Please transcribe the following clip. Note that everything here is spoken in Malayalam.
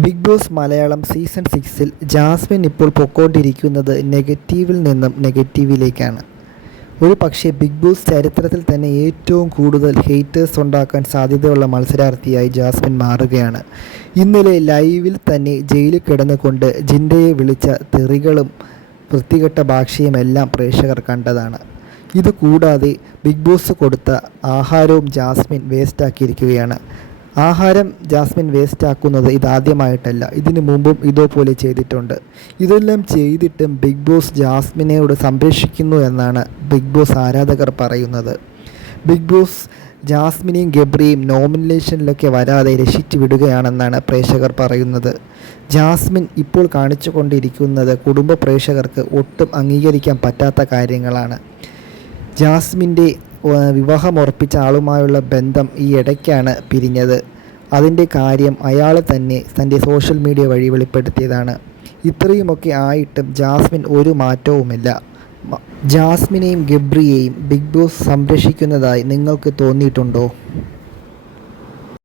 ബിഗ് ബോസ് മലയാളം സീസൺ സിക്സിൽ ജാസ്മിൻ ഇപ്പോൾ പൊക്കോണ്ടിരിക്കുന്നത് നെഗറ്റീവിൽ നിന്നും നെഗറ്റീവിലേക്കാണ്. ഒരു പക്ഷേ ബിഗ് ബോസ് ചരിത്രത്തിൽ തന്നെ ഏറ്റവും കൂടുതൽ ഹെയ്റ്റേഴ്സ് ഉണ്ടാക്കാൻ സാധ്യതയുള്ള മത്സരാർത്ഥിയായി ജാസ്മിൻ മാറുകയാണ്. ഇന്നലെ ലൈവിൽ തന്നെ ജയിലിൽ കിടന്നുകൊണ്ട് ജിൻഡയെ വിളിച്ച തെറികളും വൃത്തികെട്ട ഭാഷയുമെല്ലാം പ്രേക്ഷകർ കണ്ടതാണ്. ഇതുകൂടാതെ ബിഗ് ബോസ് കൊടുത്ത ആഹാരവും ജാസ്മിൻ വേസ്റ്റാക്കിയിരിക്കുകയാണ് ആഹാരം ജാസ്മിൻ വേസ്റ്റ് ആക്കുന്നത് ഇതാദ്യമായിട്ടല്ല. ഇതിനു മുമ്പും ഇതേപോലെ ചെയ്തിട്ടുണ്ട്. ഇതെല്ലാം ചെയ്തിട്ടും ബിഗ് ബോസ് ജാസ്മിനെയോട് സംരക്ഷിക്കുന്നു എന്നാണ് ബിഗ് ബോസ് ആരാധകർ പറയുന്നത്. ബിഗ് ബോസ് ജാസ്മിനെയും ഗബ്രിയും നോമിനേഷനിലൊക്കെ വരാതെ രക്ഷിച്ചു വിടുകയാണെന്നാണ് പ്രേക്ഷകർ പറയുന്നത്. ജാസ്മിൻ ഇപ്പോൾ കാണിച്ചു കൊണ്ടിരിക്കുന്നത് കുടുംബ പ്രേക്ഷകർക്ക് ഒട്ടും അംഗീകരിക്കാൻ പറ്റാത്ത കാര്യങ്ങളാണ്. ജാസ്മിന്റെ വിവാഹം ഉറപ്പിച്ച ആളുമായുള്ള ബന്ധം ഈ ഇടയ്ക്കാണ് പിരിഞ്ഞത്. അതിന്റെ കാര്യം അയാൾ തന്നെ തന്റെ സോഷ്യൽ മീഡിയ വഴി വെളിപ്പെടുത്തിയതാണ്. ഇത്രയുമൊക്കെ ആയിട്ടും ജാസ്മിൻ ഒരു മാറ്റവുമില്ല. ജാസ്മിനെയും ഗബ്രിയെയും ബിഗ് ബോസ് സംരക്ഷിക്കുന്നതായി നിങ്ങൾക്ക് തോന്നിയിട്ടുണ്ടോ?